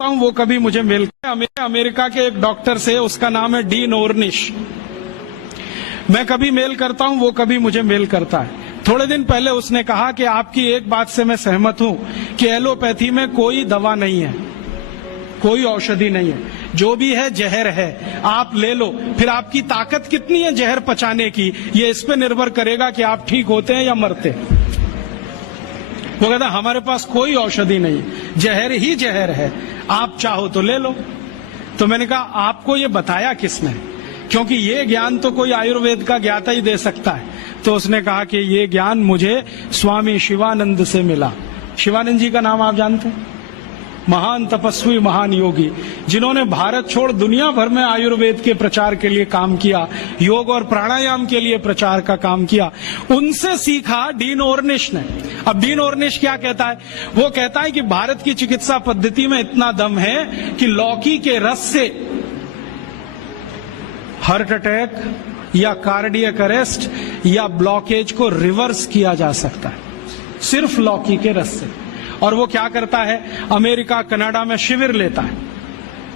वो कभी मुझे मिल अमेरिका के एक डॉक्टर से, उसका नाम है डीन ऑर्निश। मैं कभी मेल करता हूं, वो कभी मुझे मेल करता है। थोड़े दिन पहले उसने कहा कि आपकी एक बात से मैं सहमत हूं कि एलोपैथी में कोई दवा नहीं है, कोई औषधि नहीं है, जो भी है जहर है, आप ले लो। फिर आपकी ताकत कितनी है जहर पचाने की, ये इस पे निर्भर करेगा कि आप ठीक होते हैं या मरते हैं। वो कहता हमारे पास कोई औषधि नहीं, जहर ही जहर है, आप चाहो तो ले लो। तो मैंने कहा आपको ये बताया किसने, क्योंकि ये ज्ञान तो कोई आयुर्वेद का ज्ञाता ही दे सकता है। तो उसने कहा कि ये ज्ञान मुझे स्वामी शिवानंद से मिला। शिवानंद जी का नाम आप जानते हैं? महान तपस्वी, महान योगी, जिन्होंने भारत छोड़ दुनिया भर में आयुर्वेद के प्रचार के लिए काम किया, योग और प्राणायाम के लिए प्रचार का काम किया। उनसे सीखा डीन ऑर्निश ने। अब डीन ऑर्निश क्या कहता है? वो कहता है कि भारत की चिकित्सा पद्धति में इतना दम है कि लौकी के रस से हार्ट अटैक या कार्डियक अरेस्ट या ब्लॉकेज को रिवर्स किया जा सकता है, सिर्फ लौकी के रस से। और वो क्या करता है, अमेरिका कनाडा में शिविर लेता है,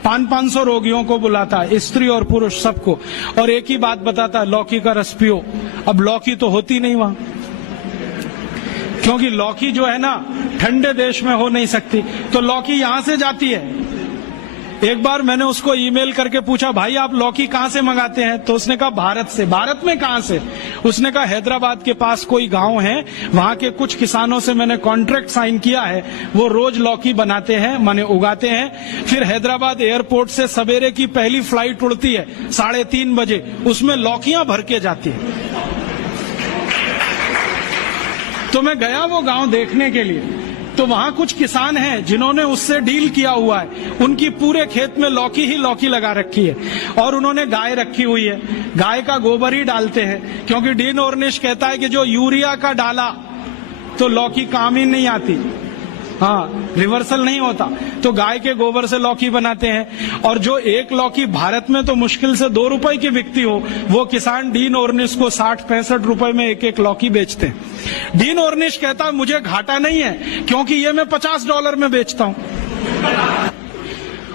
500 रोगियों को बुलाता है, स्त्री और पुरुष सबको, और एक ही बात बताता है, लौकी का रस पियो। अब लौकी तो होती नहीं वहां, क्योंकि लौकी जो है ना ठंडे देश में हो नहीं सकती, तो लौकी यहां से जाती है। एक बार मैंने उसको ईमेल करके पूछा, भाई आप लौकी कहां से मंगाते हैं? तो उसने कहा भारत से। भारत में कहां से? उसने कहा हैदराबाद के पास कोई गांव है, वहां के कुछ किसानों से मैंने कॉन्ट्रैक्ट साइन किया है, वो रोज लौकी बनाते हैं, माने उगाते हैं। फिर हैदराबाद एयरपोर्ट से सवेरे की पहली फ्लाइट उड़ती है 3:30 बजे, उसमें लौकियां भर के जाती है। तो मैं गया वो गांव देखने के लिए, तो वहां कुछ किसान हैं जिन्होंने उससे डील किया हुआ है, उनकी पूरे खेत में लौकी ही लौकी लगा रखी है, और उन्होंने गाय रखी हुई है, गाय का गोबर ही डालते हैं, क्योंकि डीन ऑर्निश कहता है कि जो यूरिया का डाला तो लौकी काम ही नहीं आती, हाँ रिवर्सल नहीं होता, तो गाय के गोबर से लौकी बनाते हैं। और जो एक लौकी भारत में तो मुश्किल से 2 रुपए की बिकती हो, वो किसान डीन ऑर्निश को 60-65 रुपए में एक लोकी बेचते हैं। डीन ऑर्निश कहता है मुझे घाटा नहीं है, क्योंकि ये मैं $50 में बेचता हूं,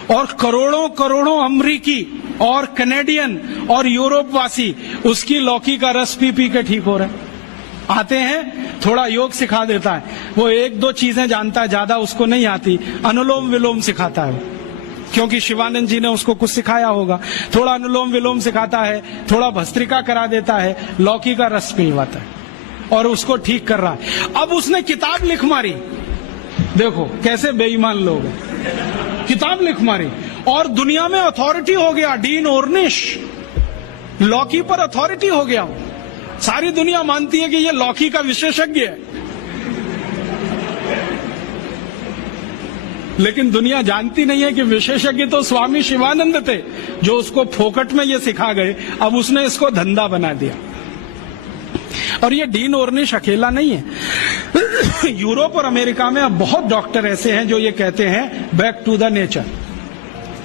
और करोड़ों करोड़ों अमरीकी और कनेडियन और यूरोप वासी उसकी लौकी का रस पी पी के ठीक हो रहे हैं। आते हैं, थोड़ा योग सिखा देता है, वो 1-2 चीजें जानता है, ज्यादा उसको नहीं आती, अनुलोम विलोम सिखाता है, क्योंकि शिवानंद जी ने उसको कुछ सिखाया होगा। थोड़ा अनुलोम विलोम सिखाता है, थोड़ा भस्त्रिका करा देता है, लौकी का रस पिलवाता है, और उसको ठीक कर रहा है। अब उसने किताब लिख मारी, देखो कैसे बेईमान लोग हैं, किताब लिख मारी, और दुनिया में अथॉरिटी हो गया डीन ऑर्निश, लौकी पर अथॉरिटी हो गया। सारी दुनिया मानती है कि ये लौकी का विशेषज्ञ है, लेकिन दुनिया जानती नहीं है कि विशेषज्ञ तो स्वामी शिवानंद थे, जो उसको फोकट में ये सिखा गए। अब उसने इसको धंधा बना दिया। और ये डीन ऑर्निश अकेला नहीं है, यूरोप और अमेरिका में अब बहुत डॉक्टर ऐसे हैं जो ये कहते हैं बैक टू द नेचर,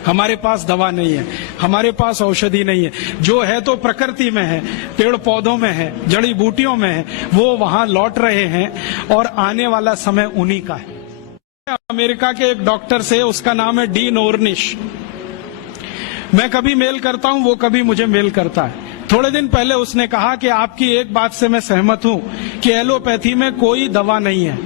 हमारे पास दवा नहीं है, हमारे पास औषधि नहीं है, जो है तो प्रकृति में है, पेड़ पौधों में है, जड़ी बूटियों में है, वो वहां लौट रहे हैं, और आने वाला समय उन्हीं का है। अमेरिका के एक डॉक्टर से, उसका नाम है डीन ऑर्निश। मैं कभी मेल करता हूं, वो कभी मुझे मेल करता है। थोड़े दिन पहले उसने कहा कि आपकी एक बात से मैं सहमत हूं कि एलोपैथी में कोई दवा नहीं है,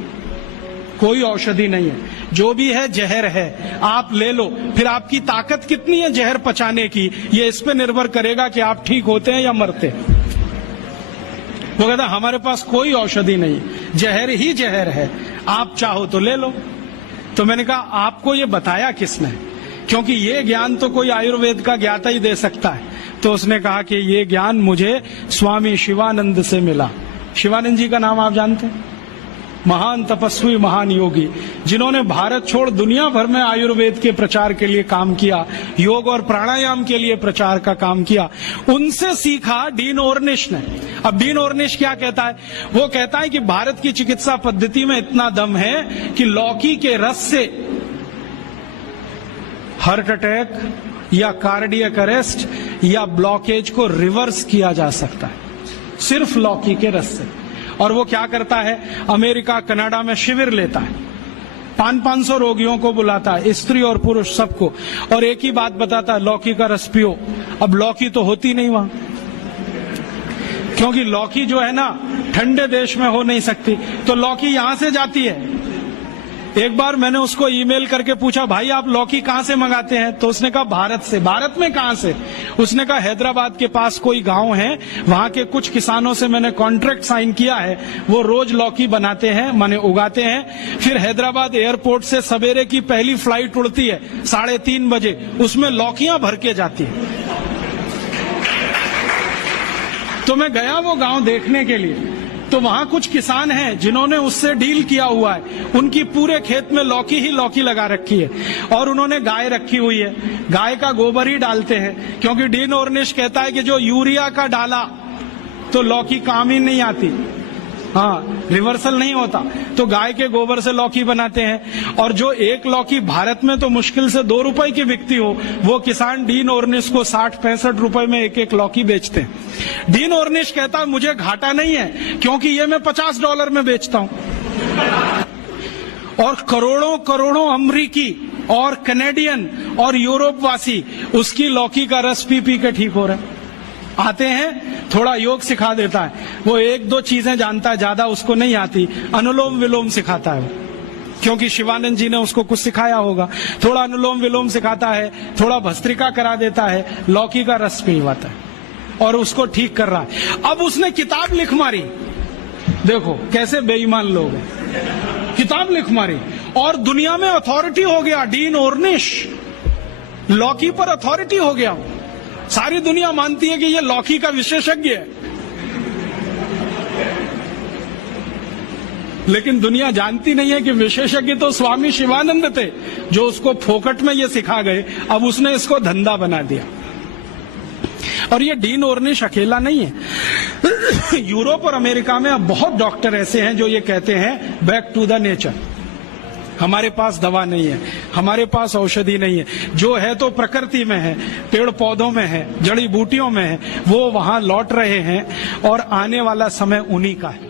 कोई औषधि नहीं है, जो भी है जहर है, आप ले लो। फिर आपकी ताकत कितनी है जहर पचाने की, ये इस पे निर्भर करेगा कि आप ठीक होते हैं या मरते हैं। वो कहता हमारे पास कोई औषधि नहीं, जहर ही जहर है, आप चाहो तो ले लो। तो मैंने कहा आपको ये बताया किसने, क्योंकि ये ज्ञान तो कोई आयुर्वेद का ज्ञाता ही दे सकता है। तो उसने कहा कि ये ज्ञान मुझे स्वामी शिवानंद से मिला। शिवानंद जी का नाम आप जानते हैं? महान तपस्वी, महान योगी, जिन्होंने भारत छोड़ दुनिया भर में आयुर्वेद के प्रचार के लिए काम किया, योग और प्राणायाम के लिए प्रचार का काम किया। उनसे सीखा डीन ऑर्निश ने। अब डीन ऑर्निश क्या कहता है? वो कहता है कि भारत की चिकित्सा पद्धति में इतना दम है कि लौकी के रस से हार्ट अटैक या कार्डियक अरेस्ट या ब्लॉकेज को रिवर्स किया जा सकता है, सिर्फ लौकी के रस से। और वो क्या करता है, अमेरिका कनाडा में शिविर लेता है, 500 रोगियों को बुलाता है, स्त्री और पुरुष सबको, और एक ही बात बताता है, लौकी का रस पियो। अब लौकी तो होती नहीं वहां, क्योंकि लौकी जो है ना ठंडे देश में हो नहीं सकती, तो लौकी यहां से जाती है। एक बार मैंने उसको ईमेल करके पूछा, भाई आप लौकी कहां से मंगाते हैं? तो उसने कहा भारत से। भारत में कहां से? उसने कहा हैदराबाद के पास कोई गांव है, वहां के कुछ किसानों से मैंने कॉन्ट्रैक्ट साइन किया है, वो रोज लौकी बनाते हैं, माने उगाते हैं, फिर हैदराबाद एयरपोर्ट से सवेरे की पहली फ्लाइट उड़ती है 3:30 बजे, उसमें लौकियां भर के जाती है। तो मैं गया वो गांव देखने के लिए, तो वहां कुछ किसान हैं जिन्होंने उससे डील किया हुआ है, उनकी पूरे खेत में लौकी ही लौकी लगा रखी है, और उन्होंने गाय रखी हुई है, गाय का गोबर ही डालते हैं, क्योंकि डीन ऑर्निश कहता है कि जो यूरिया का डाला तो लौकी काम ही नहीं आती, हाँ रिवर्सल नहीं होता, तो गाय के गोबर से लौकी बनाते हैं। और जो एक लौकी भारत में तो मुश्किल से 2 रुपए की बिकती हो, वो किसान डीन ऑर्निश को 60-65 रुपए में एक लौकी बेचते हैं। डीन ऑर्निश कहता है मुझे घाटा नहीं है, क्योंकि ये मैं $50 में बेचता हूं। और करोड़ों करोड़ों अमरीकी और कनेडियन और यूरोप वासी उसकी लौकी का रस पी पी के ठीक हो रहे हैं। आते हैं, थोड़ा योग सिखा देता है, वो 1-2 चीजें जानता है, ज्यादा उसको नहीं आती, अनुलोम विलोम सिखाता है वो, क्योंकि शिवानंद जी ने उसको कुछ सिखाया होगा, थोड़ा अनुलोम विलोम सिखाता है, थोड़ा भस्त्रिका करा देता है, लौकी का रस पिलवाता है और उसको ठीक कर रहा है। अब उसने किताब लिख मारी, देखो कैसे बेईमान लोग हैं, किताब लिख मारी और दुनिया में अथॉरिटी हो गया। डीन ऑर्निश लौकी पर अथॉरिटी हो गया, सारी दुनिया मानती है कि ये लौकी का विशेषज्ञ है। लेकिन दुनिया जानती नहीं है कि विशेषज्ञ तो स्वामी शिवानंद थे, जो उसको फोकट में ये सिखा गए, अब उसने इसको धंधा बना दिया। और ये डीन ऑर्निश अकेला नहीं है, यूरोप और अमेरिका में अब बहुत डॉक्टर ऐसे हैं जो ये कहते हैं बैक टू द नेचर, हमारे पास दवा नहीं है, हमारे पास औषधि नहीं है, जो है तो प्रकृति में है, पेड़ पौधों में है, जड़ी बूटियों में है, वो वहां लौट रहे हैं और आने वाला समय उन्हीं का है।